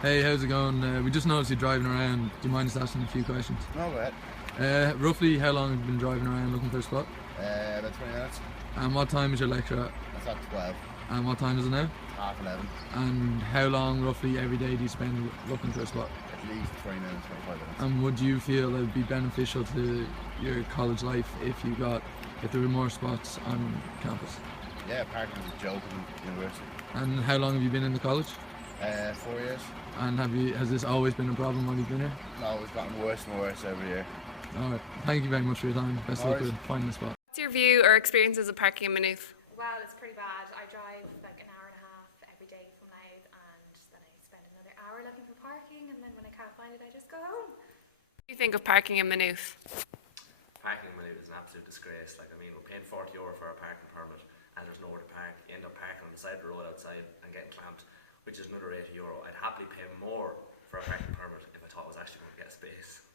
Hey, how's it going? We just noticed you driving around. Do you mind just asking a few questions? No, go ahead. Roughly how long have you been driving around looking for a spot? About 20 minutes. And what time is your lecture at? That's at 12. And what time is it now? Half 11. And how long roughly every day do you spend looking for a spot? At least 20 minutes, 25 minutes. And would you feel it would be beneficial to your college life if there were more spots on campus? Yeah, parking is a joke in university. And how long have you been in the college? 4 years. And has this always been a problem while you've been here? No, it's gotten worse and worse every year. Alright, thank you very much for your time. Best of luck Alright. with finding a spot. What's your view or experiences of parking in Maynooth? Well, it's pretty bad. I drive like an hour and a half every day from Louth, and then I spend another hour looking for parking, and then when I can't find it, I just go home. What do you think of parking in Maynooth? Parking in Maynooth is an absolute disgrace. Like, I mean, we're paying €40 for a parking permit and there's nowhere to park. You end up parking on the side of the road outside and getting clamped, which is another €80. I'd happily pay more for a parking permit if I thought I was actually going to get a space.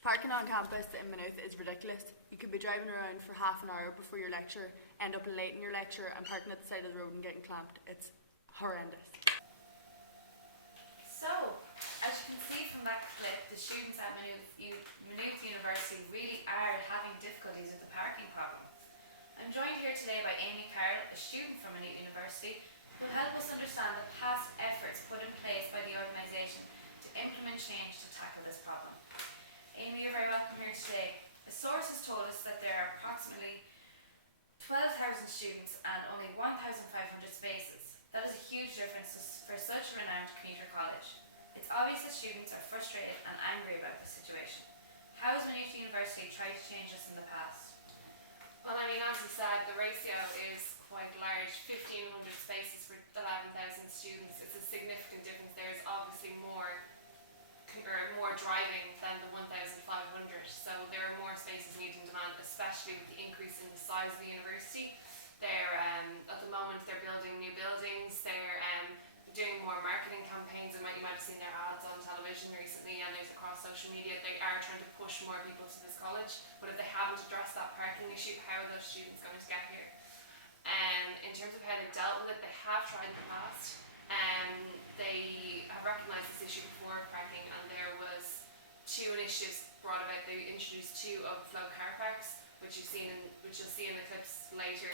Parking on campus in Maynooth is ridiculous. You could be driving around for half an hour before your lecture, end up late in your lecture and parking at the side of the road and getting clamped. It's horrendous. So, as you can see from that clip, the students at Maynooth University really are having difficulties with the parking problem. I'm joined here today by Amy Carroll, a student from Maynooth University, who will help us understand the past efforts put in place by the organisation to implement change to tackle this problem. Amy, you're very welcome here today. A source has told us that there are approximately 12,000 students and only 1,500 spaces. That is a huge difference for such a renowned commuter college. It's obvious that students are frustrated and angry about this situation. How has Maynooth University tried to change this in the past? Well, I mean, as you said, the ratio is quite large. 1,500 spaces for 11,000 students. It's a significant difference. There's obviously more driving than the 1,500. So there are more spaces needed in demand, especially with the increase in the size of the university. At the moment, they're building new buildings. They're doing more marketing campaigns. You might have seen their ads on television recently and across social media. They are trying to push more people to this college, but if they haven't addressed that parking issue, how are those students going to get here? In terms of how they've dealt with it, they have tried in the past. They have recognised this issue before parking, and there was 2 initiatives brought about. They introduced 2 overflow car parks, which you'll see in the clips later,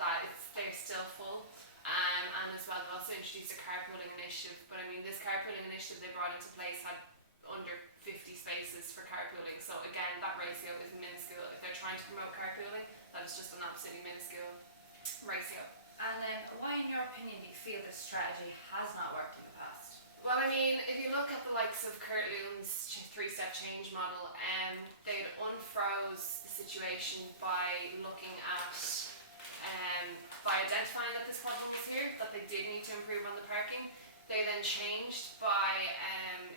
that they're still full. And as well, they've also introduced a carpooling initiative. But I mean, this carpooling initiative they brought into place had under 50 spaces for carpooling. So again, that ratio is minuscule. If they're trying to promote carpooling, that is just an absolutely minuscule ratio. And why, in your opinion, do you feel this strategy has not worked in the past? Well, I mean, if you look at the likes of Kurt Loon's 3-step change model, they'd unfroze the situation by looking at, by identifying that this problem was here, that they did need to improve on the parking. They then changed by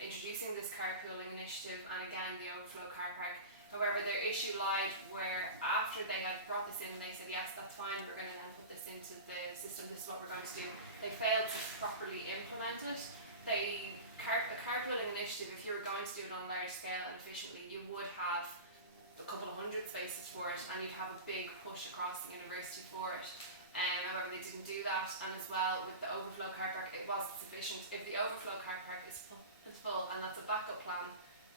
introducing this carpooling initiative and again the overflow car park. However, their issue lied where after they had brought this in, they said, yes, that's fine, we're going to then put this into the system, this is what we're going to do. They failed to properly implement it. A carpooling initiative, if you were going to do it on a large scale and efficiently, you would have a couple of hundred spaces for it and you'd have a big push across the university for it. However, they didn't do that, and as well with the overflow car park, it wasn't sufficient. If the overflow car park is full and that's a backup plan,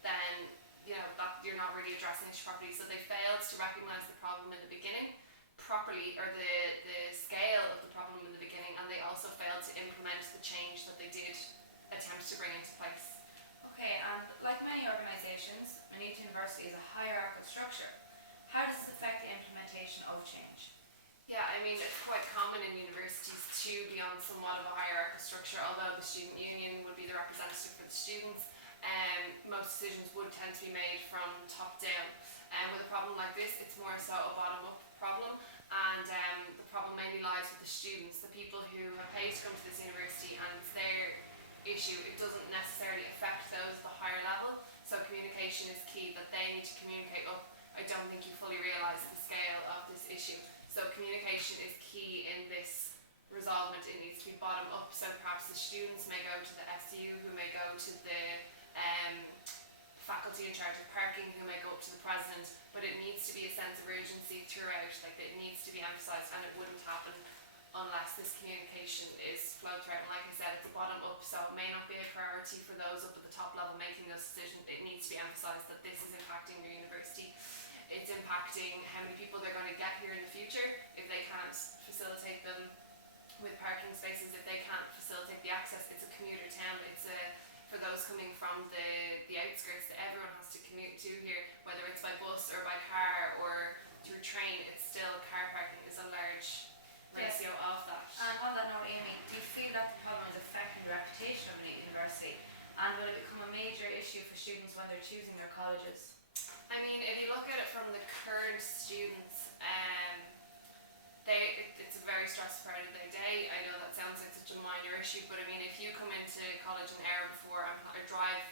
then that you're not really addressing it properly. So they failed to recognise the problem in the beginning properly, or the scale of the problem in the beginning, and they also failed to implement the change that they did attempt to bring into place. Okay, and like many organisations, Maynooth University is a hierarchical structure. How does this affect the implementation of change? Yeah, I mean, it's quite common in universities to be on somewhat of a hierarchical structure, although the student union would be the representative for the students. Most decisions would tend to be made from top down. With a problem like this, it's more so a bottom-up problem, and the problem mainly lies with the students, the people who have paid to come to this university, and it's their issue. It doesn't necessarily affect those at the higher level, so communication is key, that they need to communicate up. I don't think you fully realise the scale of this issue. So communication is key in this resolvement. It needs to be bottom up, so perhaps the students may go to the SU, who may go to the faculty in charge of parking, who may go up to the president, but it needs to be a sense of urgency throughout. Like, it needs to be emphasised, and it wouldn't happen unless this communication is flowed throughout. And like I said, it's a bottom up, so it may not be minority for those up at the top level making those decisions. It needs to be emphasised that this is impacting your university. It's impacting how many people they're going to get here in the future if they can't facilitate them with parking spaces, if they can't facilitate the access. It's a commuter town. It's for those coming from the outskirts that everyone has to commute to here, whether it's by bus or by car or through train. It's still car parking is a large ratio of that. And on that note, Amy, do you feel that the problem is affecting the reputation of Maynooth University? And will it become a major issue for students when they're choosing their colleges? I mean, if you look at it from the current students, it's a very stressful part of their day. I know that sounds like such a minor issue, but I mean, if you come into college an hour before and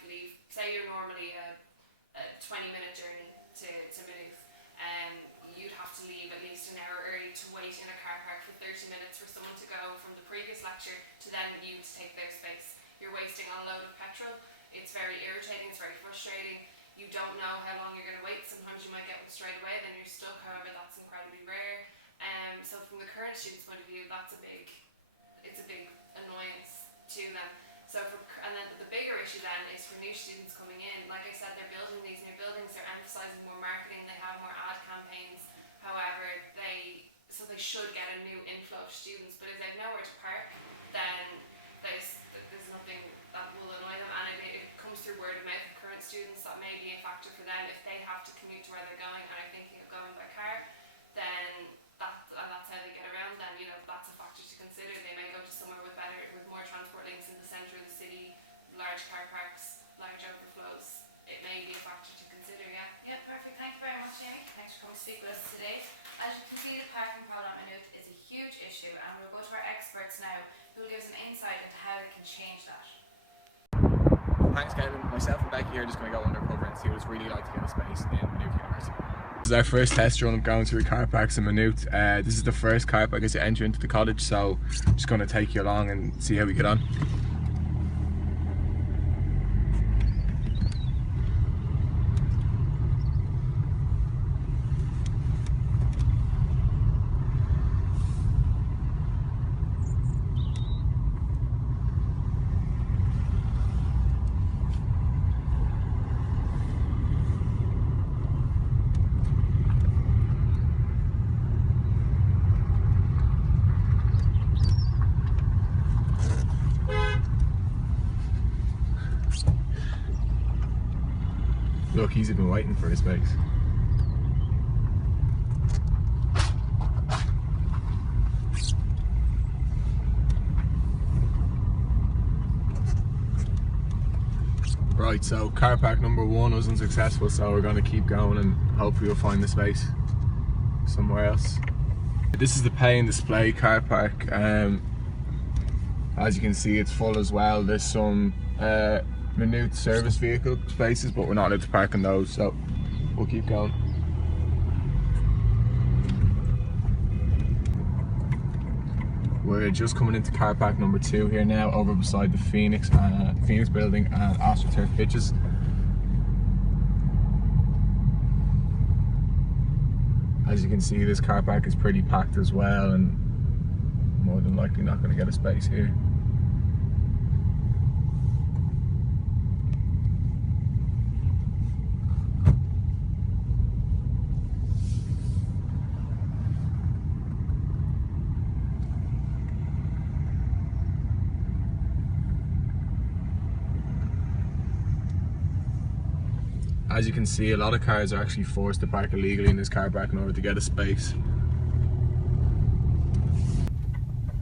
leave, say you're normally a 20-minute journey to Maynooth, you'd have to leave at least an hour early to wait in a car park for 30 minutes for someone to go from the previous lecture to then you to take their space. You're wasting a load of petrol. It's very irritating, it's very frustrating. You don't know how long you're going to wait. Sometimes you might get one straight away, then you're stuck. However, that's incredibly rare. So from the current students' point of view, it's a big annoyance to them. And then the bigger issue then is for new students coming in. Like I said, they're building these new buildings. They're emphasising more marketing. They have more ad campaigns. However, they should get a new inflow of students. But if they've nowhere to park, then there's nothing that will annoy them, and it comes through word of mouth of current students. That may be a factor for them. If they have to commute to where they're going and are thinking of going by car, then that's how they get around, then that's a factor to consider. They may go to somewhere with more transport links in the centre of the city, large car parks, large overflows. It may be a factor to consider, yeah. Yeah, perfect. Thank you very much, Amy. Thanks for coming to speak with us today. As you can see, the parking problem in Maynooth is a huge issue, and we'll go to our experts now who will give us an insight into how they can change that. Thanks, Kevin. Myself and Becky here are just going to go undercover and see what it's really like to get a space in Maynooth University. This is our first test run of going through car parks in Maynooth. This is the first car park as you enter into the college, so I'm just going to take you along and see how we get on. Look, he's been waiting for his space. Right, so car park number 1 was unsuccessful, so we're going to keep going and hopefully we'll find the space somewhere else. This is the pay and display car park. As you can see, it's full as well. There's some Maynooth service vehicle spaces, but we're not allowed to park in those, so we'll keep going. We're just coming into car park number 2 here now, over beside the Phoenix building and AstroTurf pitches. As you can see, this car park is pretty packed as well, and more than likely not going to get a space here. As you can see, a lot of cars are actually forced to park illegally in this car park in order to get a space.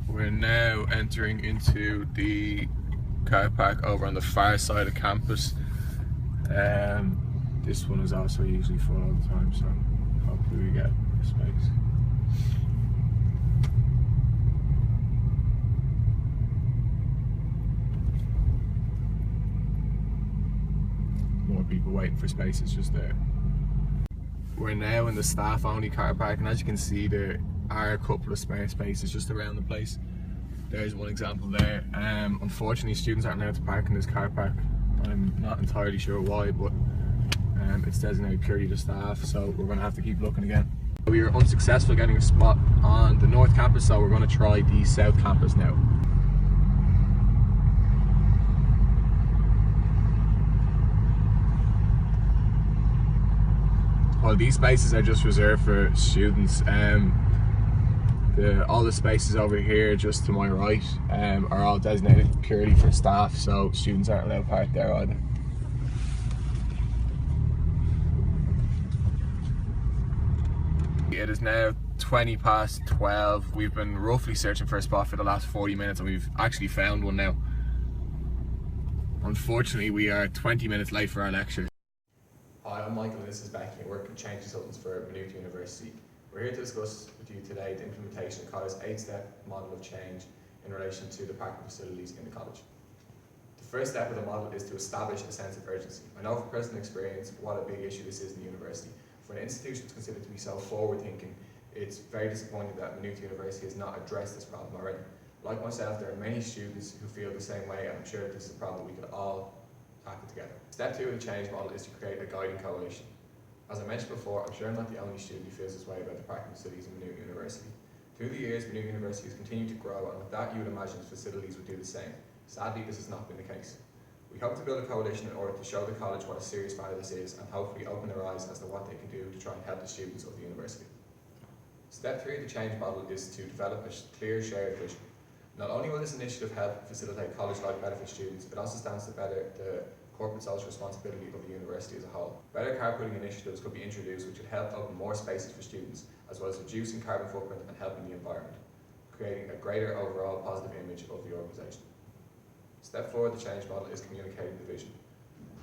We're now entering into the car park over on the far side of campus. This one is also usually full all the time, so hopefully we get a space. More people waiting for spaces just there. We're now in the staff only car park, and as you can see, there are a couple of spare spaces just around the place. There's one example there. Unfortunately, students aren't allowed to park in this car park. I'm not entirely sure why, but it's designated purely to staff, so we're going to have to keep looking again. We were unsuccessful getting a spot on the north campus, so we're going to try the south campus now. Well, these spaces are just reserved for students. All the spaces over here just to my right are all designated purely for staff, so students aren't allowed to park there either. It is now 20 past 12. We've been roughly searching for a spot for the last 40 minutes and we've actually found one now. Unfortunately, we are 20 minutes late for our lecture. Hi, I'm Michael and this is Becky. I work at Change Consultants for Maynooth University. We're here to discuss with you today the implementation of College's 8-step model of change in relation to the parking facilities in the college. The first step of the model is to establish a sense of urgency. I know from personal experience what a big issue this is in the university. For an institution that's considered to be so forward-thinking, it's very disappointing that Maynooth University has not addressed this problem already. Like myself, there are many students who feel the same way, and I'm sure that this is a problem we could all tackle together. Step 2 of the change model is to create a guiding coalition. As I mentioned before, I'm sure I'm not the only student who feels this way about the parking facilities in Maynooth University. Through the years, Maynooth University has continued to grow, and with that you would imagine its facilities would do the same. Sadly, this has not been the case. We hope to build a coalition in order to show the college what a serious matter this is and hopefully open their eyes as to what they can do to try and help the students of the university. Step 3 of the change model is to develop a clear shared vision. Not only will this initiative help facilitate college-like benefit students, it also stands to better the corporate social responsibility of the university as a whole. Better carpooling initiatives could be introduced which would help open more spaces for students, as well as reducing carbon footprint and helping the environment, creating a greater overall positive image of the organisation. Step 4 of the change model is communicating the vision.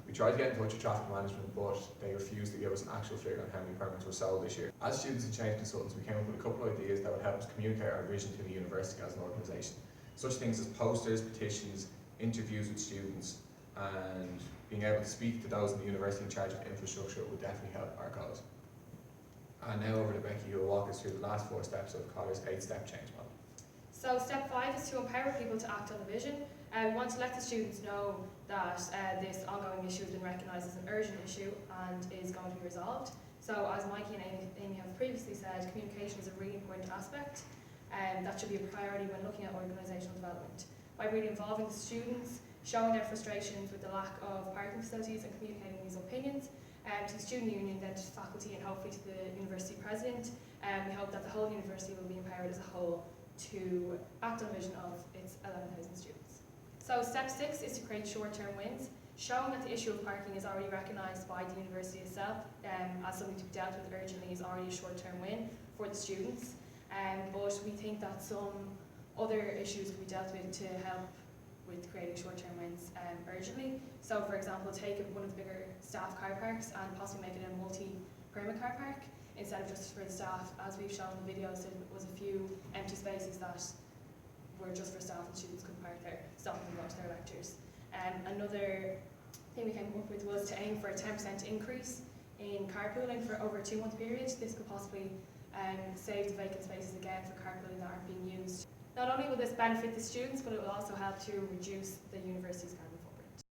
We tried to get in touch with traffic management, but they refused to give us an actual figure on how many permits were sold this year. As students and change consultants, we came up with a couple of ideas that would help us communicate our vision to the university as an organisation. Such things as posters, petitions, interviews with students, and being able to speak to those in the university in charge of infrastructure would definitely help our cause. And now over to Becky, who will walk us through the last 4 steps of College's 8-step change model. So step 5 is to empower people to act on the vision. We want to let the students know that this ongoing issue has been recognised as an urgent issue and is going to be resolved. So as Mikey and Amy have previously said, communication is a really important aspect and that should be a priority when looking at organisational development. By really involving the students, showing their frustrations with the lack of parking facilities and communicating these opinions to the student union, then to faculty and hopefully to the university president, we hope that the whole university will be empowered as a whole to act on a vision of its 11,000 students. So step 6 is to create short-term wins, showing that the issue of parking is already recognised by the university itself as something to be dealt with urgently is already a short-term win for the students. But we think that some other issues can be dealt with to help with creating short-term wins urgently. So for example, take one of the bigger staff car parks and possibly make it a multi-permit car park instead of just for the staff. As we've shown in the videos, there was a few empty spaces that were just for staff and students could park there, stopping them going to their lectures. Another thing we came up with was to aim for a 10% increase in carpooling for over a 2-month period. This could possibly save the vacant spaces again for carpooling that aren't being used. Not only will this benefit the students, but it will also help to reduce the university's carbon footprint.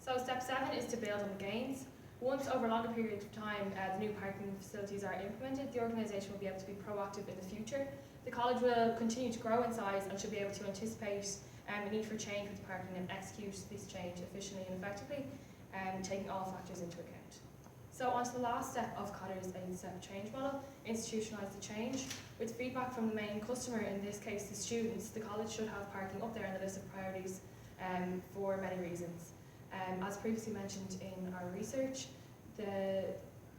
So step 7 is to build on the gains. Once over a longer period of time the new parking facilities are implemented, the organisation will be able to be proactive in the future. The college will continue to grow in size and should be able to anticipate a need for change with parking and execute this change efficiently and effectively, taking all factors into account. So on to the last step of College's 8-step change model, institutionalise the change. With feedback from the main customer, in this case the students, the college should have parking up there on the list of priorities for many reasons. As previously mentioned in our research, the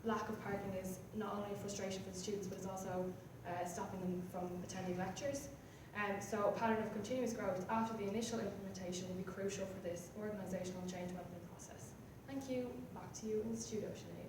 lack of parking is not only a frustration for the students, but it's also stopping them from attending lectures. So a pattern of continuous growth after the initial implementation will be crucial for this organisational change management process. Thank you. Back to you in the studio, Sinead.